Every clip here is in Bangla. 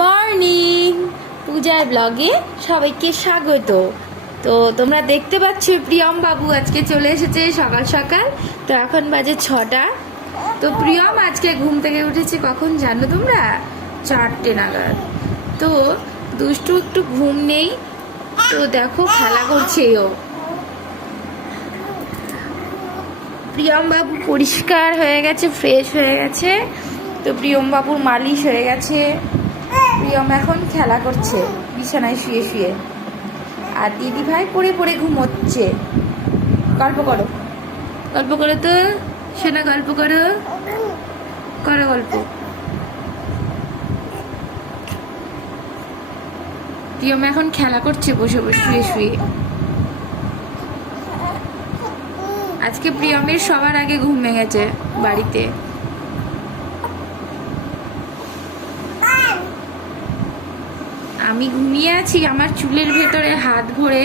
মর্নিং। পূজার ব্লগে সবাইকে স্বাগত। তো তোমরা দেখতে পাচ্ছ প্রিয়ম বাবু আজকে চলে এসেছে সকাল সকাল। তো এখন বাজে ছটা। তো প্রিয়ম আজকে ঘুম থেকে উঠেছে কখন জানো তোমরা? চারটে নাগাদ। তো দুষ্টু একটু ঘুম নেই। তো দেখো খেলা করছে ও। প্রিয়ম বাবু পরিষ্কার হয়ে গেছে ফ্রেশ হয়ে গেছে। তো প্রিয়ম বাবুর মালিশ হয়ে গেছে। প্রিয়ম এখন খেলা করছে, বিছানায় শুয়ে শুয়ে। আর দিদি ভাই পড়ে পড়ে ঘুমোচ্ছে। গল্প করো। গল্প করো তো সেনা গল্প করো। করো গল্প। প্রিয়ম এখন খেলা করছে, বসে বসে শুয়ে শুয়ে। আজকে প্রিয়মের সবার আগে ঘুম গেছে বাড়িতে। আমি ঘুমিয়ে আছি, আমার চুলের ভেতরে হাত ভরে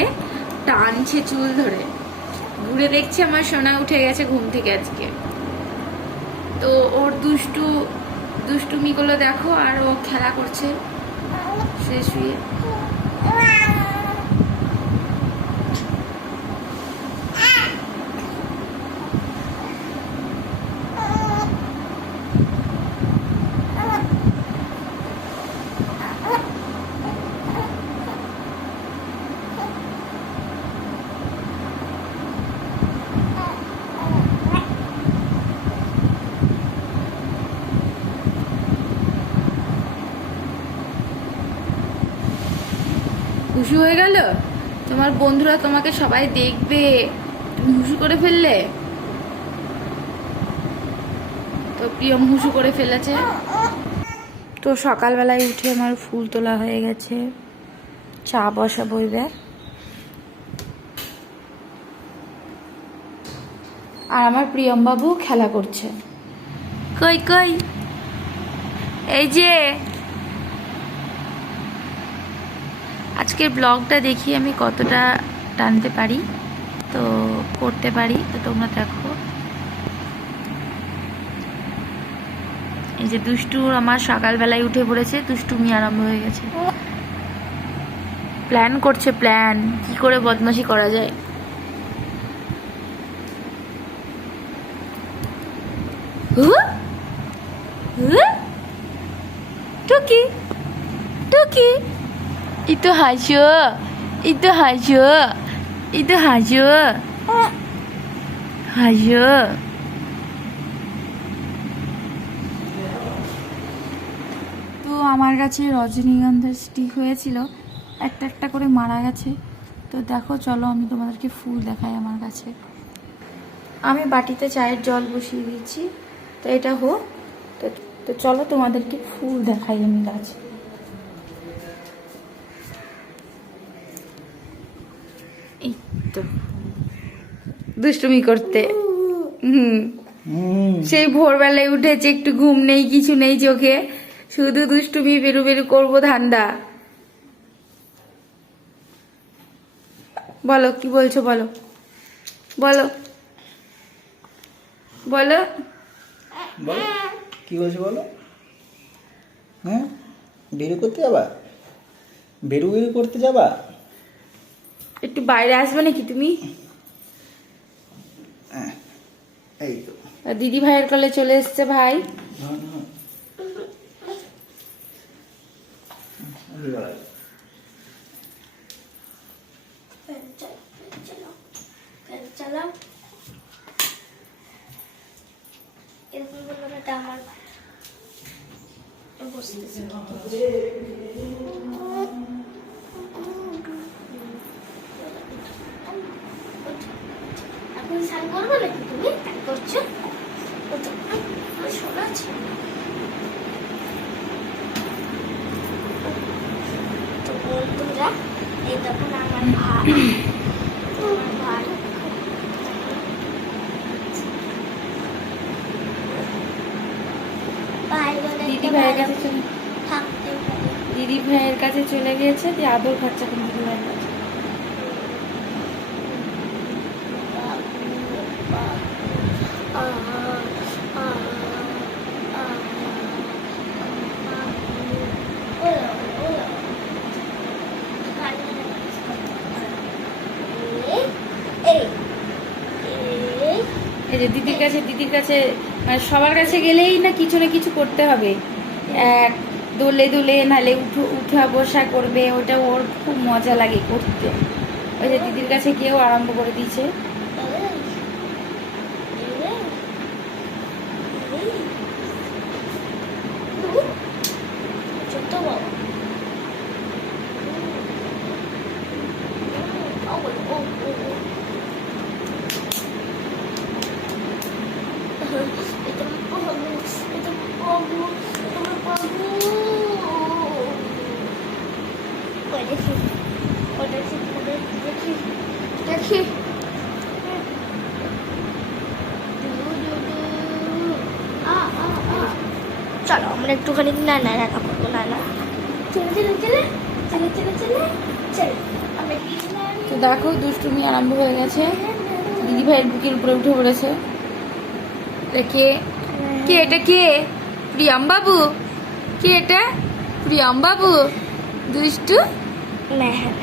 টানছে চুল ধরে। ঘুরে দেখছে আমার সোনা উঠে গেছে ঘুম থেকে আজকে। তো ওর দুষ্টু, দুষ্টুমিগুলো দেখো আর ও খেলা করছে। শেষ শুয়ে। খুশি হয়ে গেল? তোমার বন্ধুরা তোমাকে সবাই দেখবে। তুমি হুসু করে ফেললে? তো প্রিয়ম হুসু করে ফেলেছে। তো সকালবেলায় উঠে আমার ফুল তোলা হয়ে গেছে। চা বসাবো এবার। আর আমার প্রিয়ম বাবু খেলা করছে। কই কই? এই যে আজকের ব্লগটা দেখি আমি কতটা টানতে পারি, তো করতে পারি। তো তোমরা দেখো। এই যে দুষ্টু আমার সকালবেলায় উঠে পড়েছে, দুষ্টুমি আরম্ভ হয়ে গেছে। প্ল্যান করছে প্ল্যান কি করে বদমাশি করা যায়? টুকি? টুকি? Itu হাসো itu হাসো itu হাসো হাসো তো আমার কাছে রজনীগন্ধার স্টিক হয়েছিল। একটা একটা করে মারা গেছে। তো দেখো, চলো আমি তোমাদেরকে ফুল দেখাই আমার কাছে। আমি বাটিতে চায়ের জল বসিয়ে দিয়েছি। তো এটা হোক। তো চলো তোমাদেরকে ফুল দেখাই আমি গাছে। দুষ্টুমি করতে। হুম। সেই ভোরবেলায় উঠেছে একটু ঘুম নেই কিছু নেই চোখে। শুধু দুষ্টুমি বেরু বেরু করব ধান্দা। বলো কি বলছো বলো? বলো। বলো। বলো কি বলছো বলো? হ্যাঁ? বেরু করতে যাবা? বেরু বেরু করতে যাবা? একটু বাইরে আসবে নাকি তুমি হ্যাঁ, এই তো আর দিদি ভাইয়ের কলে চলে এসছে ভাই। এখন স্নান করবে নাকি তুমি? করছ ওঠো। আমার শোনা আছে তো বন্ধুরা এই তখন আমার ভাই ভাই ভাই দিদি ভাইয়ের কাছে চলে থাকতে দিদি ভাইয়ের কাছে চলে গিয়েছে দিয়ে আদর খাচ্ছে এখন দিদি ভাইয়ের কাছে। যে দিদির কাছে দিদির কাছে মানে সবার কাছে গেলেই না কিছু না কিছু করতে হবে। এক, দোলে দোলে নালে উঠো, উঠা বসা করবে, ওটা ওর খুব মজা লাগে করতে। ওই যে দিদির কাছে গিয়েও আরম্ভ করে দিয়েছে ছোট্ট বাবা এটা পাবো এটা পাবো এটা পাবো দেখি। ওই দেখি। দেখি। দেখি চলো আমরা একটুখানি না না রান্না করব না না। চলে চলে চলে চলে চলে চলে চলে। তো দেখো দুষ্টুমি আরম্ভ হয়ে গেছে। দিদি ভাইয়ের বুকের উপরে উঠে পড়েছে। এটা কে? কে এটা কে? প্রিয়াম বাবু? কে এটা? প্রিয়াম বাবু? দুষ্টু? মেহনত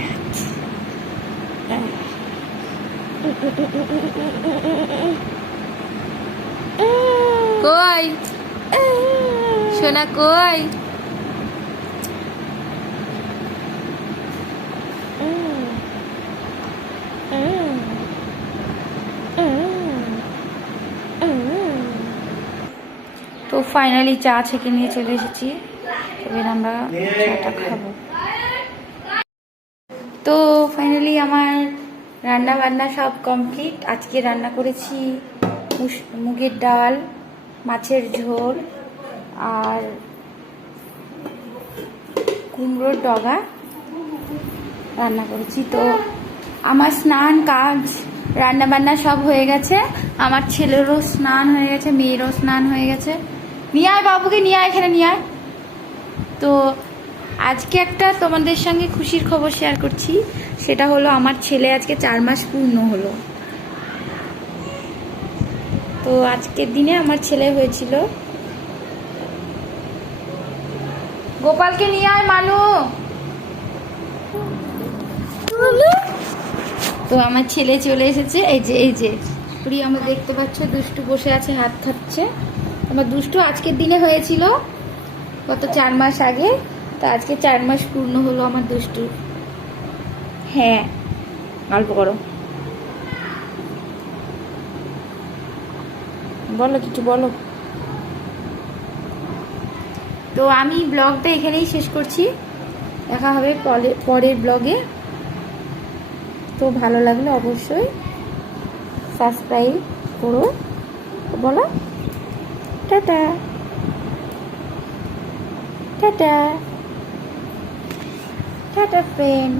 কই? সোনা কই? তো ফাইনালি চা ছেঁকে নিয়ে চলে এসেছি। এবার আমরা চাটা খাব। তো ফাইনালি আমার রান্না বান্না সব কমপ্লিট আজকে রান্না করেছি মুগের ডাল, মাছের ঝোল আর কুমড়োর ডগা রান্না করেছি। তো আমার স্নান কাজ রান্না বান্না সব হয়ে গেছে। আমার ছেলেরও স্নান হয়ে গেছে, মেয়েরও স্নান হয়ে গেছে। নিয়ে আয় বাবুকে, নিয়ে আয় এখানে, নিয়ে আয়। তো আজকে একটা তোমাদের সঙ্গে খুশির খবর শেয়ার করছি। সেটা হলো আমার ছেলে আজকে চার মাস পূর্ণ হলো। তো আজকের দিনে আমার ছেলে হয়েছিল। গোপালকে নিয়ে আয় মানু। তো আমার ছেলে চলে এসেছে। এই যে এই যে প্রিয় আমরা দেখতে পাচ্ছ দুষ্টু বসে আছে হাত থাকছে। আমার দুষ্টু আজকের দিনে হয়েছিল গত চার মাস আগে। তো আজকে চার মাস পূর্ণ হলো আমার দুষ্টু। হ্যাঁ গল্প করো। বলো, কিছু বলো। তো আমি ব্লগটা এখানেই শেষ করছি। দেখা হবে পরে- পরের ব্লগে। তো ভালো লাগলে অবশ্যই সাবস্ক্রাইব করো। বলো। টাটা। টাটা। Tata friend